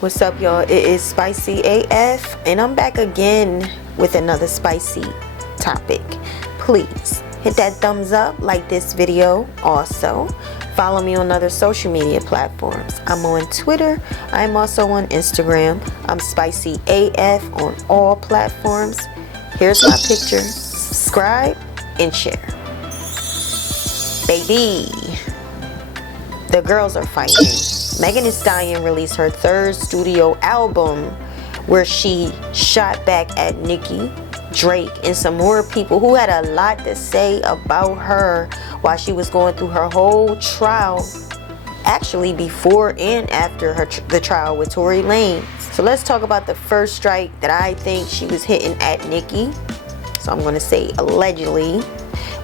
What's up, y'all? It is Spicy AF, and I'm back again with another spicy topic. Please hit that thumbs up, like this video. Also, follow me on other social media platforms. I'm on Twitter. I'm also on Instagram. I'm Spicy AF on all platforms. Here's my picture. Subscribe and share. Baby, the girls are fighting. Megan Thee Stallion released her third studio album where she shot back at Nicki, Drake, and some more people who had a lot to say about her while she was going through her whole trial, actually before and after the trial with Tory Lanez. So let's talk about the first strike that I think she was hitting at Nicki. So I'm going to say allegedly,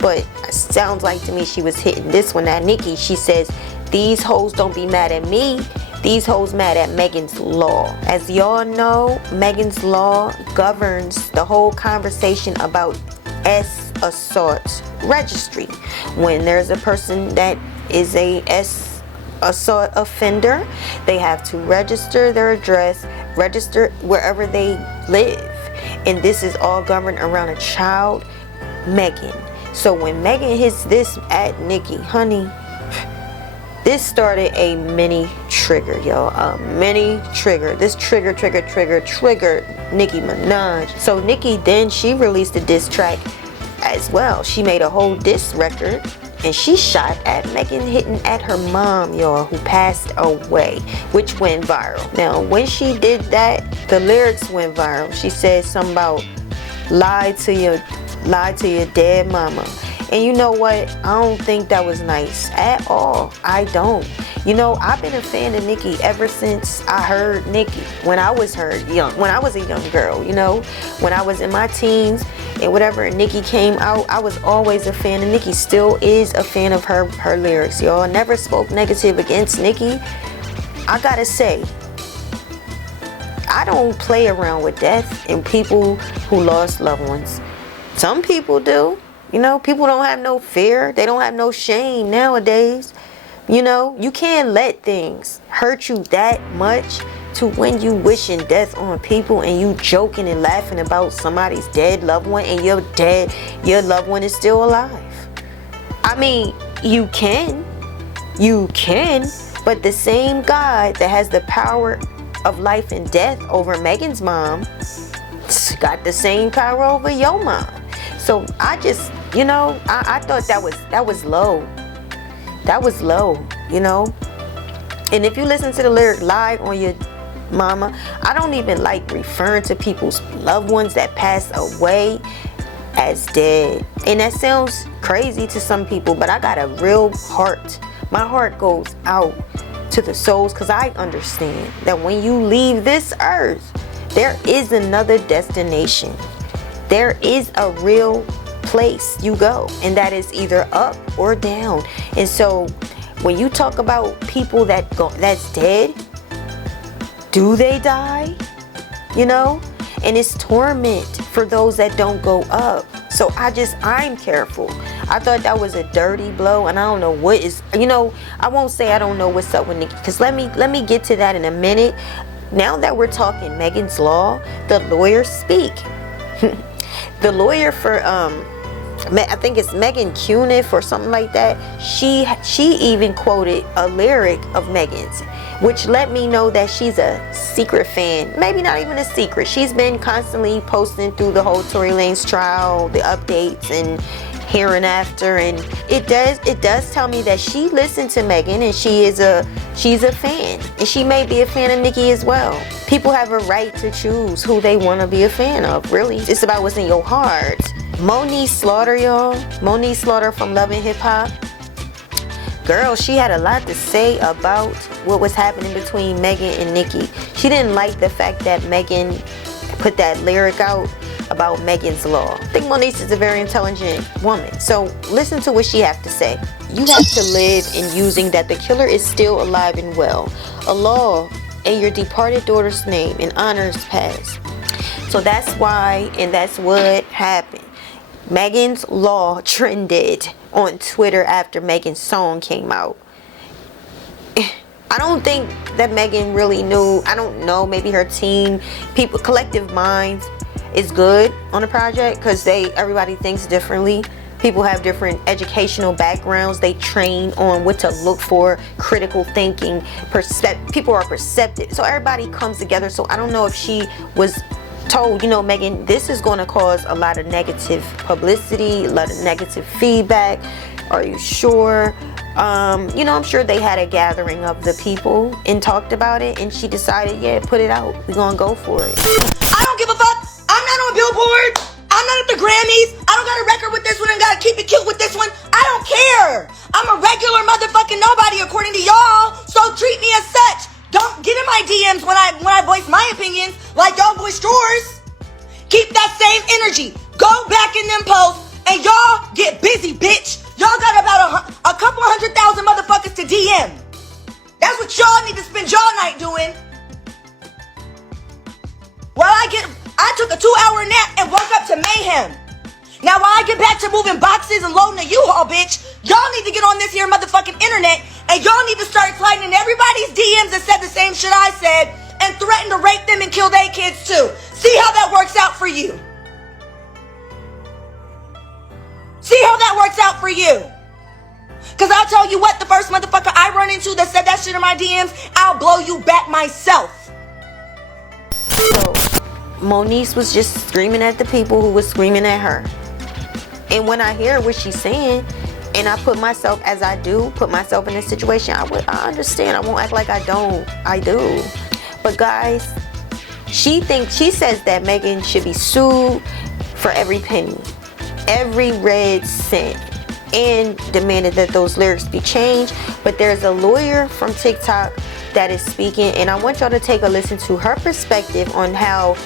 but it sounds like to me she was hitting this one at Nicki. She says, "These hoes don't be mad at me. These hoes mad at Megan's Law." As y'all know, Megan's Law governs the whole conversation about assault registry. When there's a person that is a assault offender, they have to register their address, register wherever they live. And this is all governed around a child, Megan. So when Megan hits this at Nicki, honey, this started a mini trigger, y'all. A mini trigger. This triggered Nicki Minaj. So Nicki then, she released a diss track as well. She made a whole diss record and she shot at Megan, hitting at her mom, y'all, who passed away, which went viral. Now, when she did that, the lyrics went viral. She said something about lie to your dead mama. And you know what? I don't think that was nice at all. I don't. You know, I've been a fan of Nicki ever since I heard Nicki. When I was a young girl, you know, when I was in my teens and whatever, and Nicki came out, I was always a fan of Nicki. Still is a fan of her lyrics, y'all. I never spoke negative against Nicki. I gotta say, I don't play around with death and people who lost loved ones. Some people do. You know, people don't have no fear. They don't have no shame nowadays. You know, you can't let things hurt you that much to when you wishing death on people and you joking and laughing about somebody's dead loved one and your loved one is still alive. I mean, you can, but the same God that has the power of life and death over Megan's mom got the same power over your mom. So I just, you know, I thought that was low. That was low, you know. And if you listen to the lyric "lie on your mama," I don't even like referring to people's loved ones that passed away as dead. And that sounds crazy to some people, but I got a real heart. My heart goes out to the souls, because I understand that when you leave this earth, there is another destination. There is a real place you go, and that is either up or down. And so when you talk about people that's dead, do they die? You know? And it's torment for those that don't go up. So I'm careful. I thought that was a dirty blow, and I don't know what is, you know, I won't say I don't know what's up with Nicki, because let me get to that in a minute. Now that we're talking Megan's Law, the lawyers speak. The lawyer for I think it's Megan Cuniff or something like that, she even quoted a lyric of Megan's, which let me know that she's a secret fan. Maybe not even a secret. She's been constantly posting through the whole Tory Lanez trial, the updates and hereinafter, and it does tell me that she listened to Megan and she's a fan, and she may be a fan of Nicki as well. People have a right to choose who they want to be a fan of, really. It's about what's in your heart. Monique Slaughter, y'all. Monique Slaughter from Love and Hip Hop. Girl, she had a lot to say about what was happening between Megan and Nicki. She didn't like the fact that Megan put that lyric out about Megan's Law. I think Monique is a very intelligent woman. So listen to what she have to say. You have to live in using that the killer is still alive and well. A law in your departed daughter's name and honors past. So that's why, and that's what happened. Megan's Law trended on Twitter after Megan's song came out. I don't think that Megan really knew. I don't know, maybe her team, people, collective minds is good on the project because everybody thinks differently. People have different educational backgrounds. They train on what to look for, critical thinking, people are perceptive. So everybody comes together. So I don't know if she was told, you know, Megan, this is going to cause a lot of negative publicity, a lot of negative feedback. Are you sure? You know, I'm sure they had a gathering of the people and talked about it, and she decided, yeah, put it out. We're gonna go for it. I don't give a fuck. I'm not on Billboard. I'm not at the Grammys. I don't got a record with this one and gotta keep it cute with this one. I don't care. I'm a regular motherfucking nobody according to y'all, so treat me as such. Don't get in my DMs when I voice my opinions like y'all voiced yours. Keep that same energy. Go back in them posts and y'all get busy, bitch. Y'all got about a couple 100,000 motherfuckers to DM. That's what y'all need to spend y'all night doing. While I took a 2-hour nap and woke up to mayhem. Now while I get back to moving boxes and loading a U-Haul, bitch, y'all need to get on this here motherfucking internet and y'all need to start sliding in everybody's DMs that said the same shit I said and threaten to rape them and kill their kids too. See how that works out for you. See how that works out for you. Cause I'll tell you what, the first motherfucker I run into that said that shit in my DMs, I'll blow you back myself. So Moniece was just screaming at the people who was screaming at her. And when I hear what she's saying, and I put myself, as I do, put myself in this situation, I understand. I won't act like I don't. I do. But guys, she says that Megan should be sued for every penny, every red cent, and demanded that those lyrics be changed. But there's a lawyer from TikTok that is speaking, and I want y'all to take a listen to her perspective on how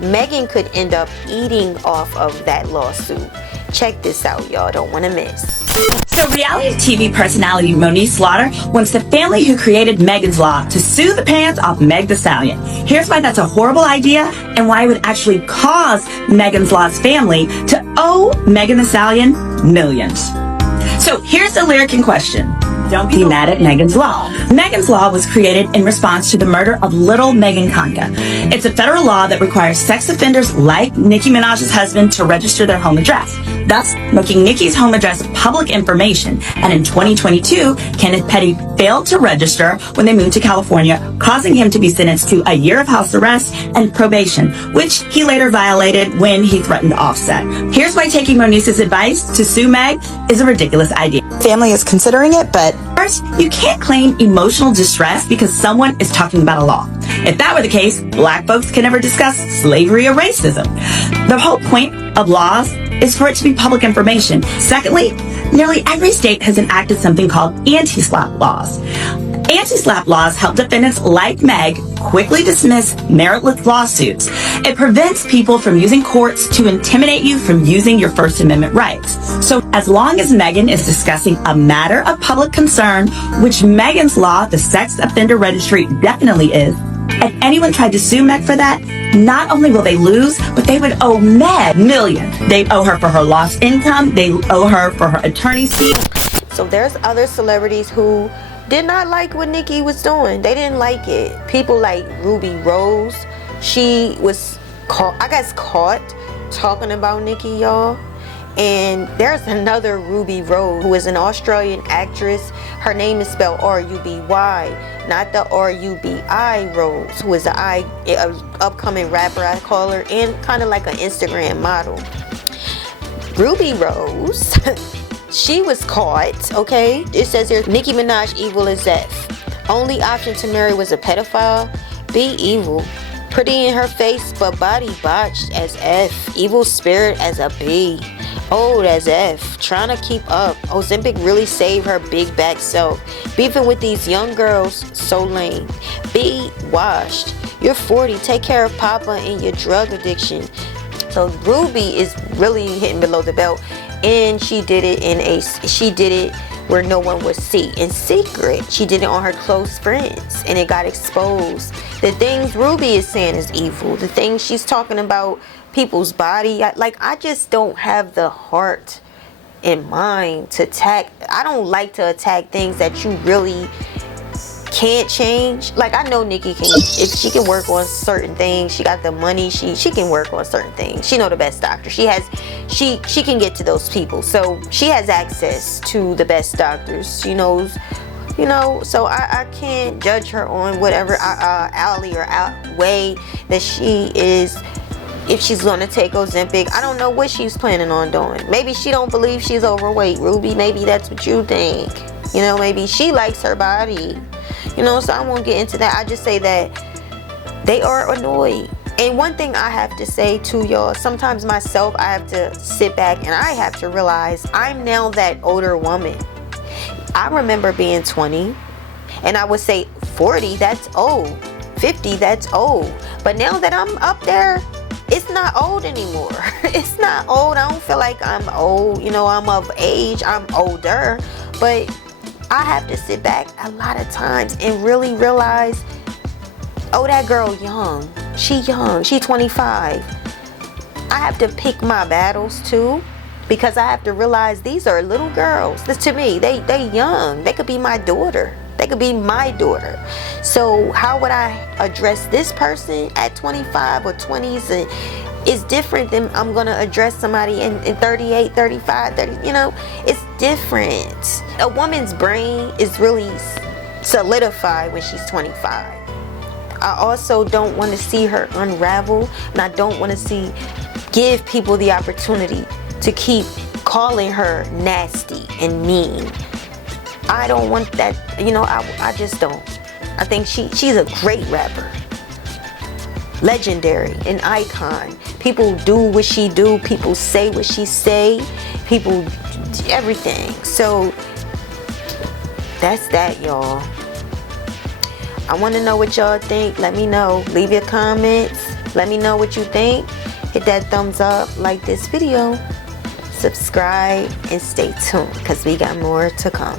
Megan could end up eating off of that lawsuit. Check this out, y'all. Don't want to miss. So reality TV personality Moniece Slaughter wants the family who created Megan's Law to sue the pants off Meg Thee Stallion. Here's why that's a horrible idea and why it would actually cause Megan's Law's family to owe Megan Thee Stallion millions. So here's the lyric in question. Don't be mad at Megan's Law. Megan's Law was created in response to the murder of little Megan Conka. It's a federal law that requires sex offenders like Nicki Minaj's husband to register their home address, thus making Nicki's home address public information. And in 2022, Kenneth Petty failed to register when they moved to California, causing him to be sentenced to a year of house arrest and probation, which he later violated when he threatened Offset. Here's why taking Moniece's advice to sue Meg is a ridiculous idea. Family is considering it, but first, you can't claim emotional distress because someone is talking about a law. If that were the case, black folks can never discuss slavery or racism. The whole point of laws is for it to be public information. Secondly, nearly every state has enacted something called anti-SLAPP laws. Anti-SLAPP laws help defendants like Meg quickly dismiss meritless lawsuits. It prevents people from using courts to intimidate you from using your First Amendment rights. So as long as Megan is discussing a matter of public concern, which Megan's Law, the sex offender registry, definitely is, if anyone tried to sue Meg for that, not only will they lose, but they would owe Meg millions. They owe her for her lost income. They owe her for her attorney's fees. So there's other celebrities who did not like what Nicki was doing. They didn't like it. People like Ruby Rose. She was caught talking about Nicki, y'all. And there's another Ruby Rose who is an Australian actress. Her name is spelled R-U-B-Y, not the R-U-B-I Rose, who is an upcoming rapper, I call her, and kind of like an Instagram model. Ruby Rose, she was caught, okay? It says here, Nicki Minaj evil as F. Only option to marry was a pedophile. Be evil. Pretty in her face, but body botched as F. Evil spirit as a B. Old as F. Trying to keep up. Ozempic really saved her big back self. Beefing with these young girls, so lame. Be washed. You're 40. Take care of Papa and your drug addiction. So Ruby is really hitting below the belt, and she did it where no one would see, in secret. She did it on her close friends, and it got exposed. The things Ruby is saying is evil. The things she's talking about people's body, I just don't have the heart and mind to attack. I don't like to attack things that you really can't change. Like, I know Nicki can, if she can work on certain things, she got the money, she can work on certain things. She know the best doctor. She can get to those people. So she has access to the best doctors. She knows, you know, so I can't judge her on whatever alley or way that she is. If she's gonna take Ozempic, I don't know what she's planning on doing. Maybe she don't believe she's overweight, Ruby. Maybe that's what you think. You know, maybe she likes her body. You know, so I won't get into that. I just say that they are annoyed. And one thing I have to say to y'all, sometimes myself, I have to sit back and I have to realize I'm now that older woman. I remember being 20 and I would say 40, that's old. 50, that's old. But now that I'm up there, it's not old anymore. It's not old. I don't feel like I'm old. You know, I'm of age. I'm older. But I have to sit back a lot of times and really realize, oh, that girl young. She young. She 25. I have to pick my battles too, because I have to realize these are little girls. This, to me, they young. They could be my daughter. They could be my daughter. So how would I address this person at 25 or 20s and is different than I'm gonna address somebody in 38, 35, 30, you know, it's different. A woman's brain is really solidified when she's 25. I also don't want to see her unravel, and I don't want to give people the opportunity to keep calling her nasty and mean. I don't want that, you know, I just don't. I think she's a great rapper. Legendary, an icon. People do what she do, people say what she say, people, everything. So that's that, y'all. I want to know what y'all think. Let me know. Leave your comments. Let me know what you think. Hit that thumbs up, like this video, subscribe, and stay tuned because we got more to come.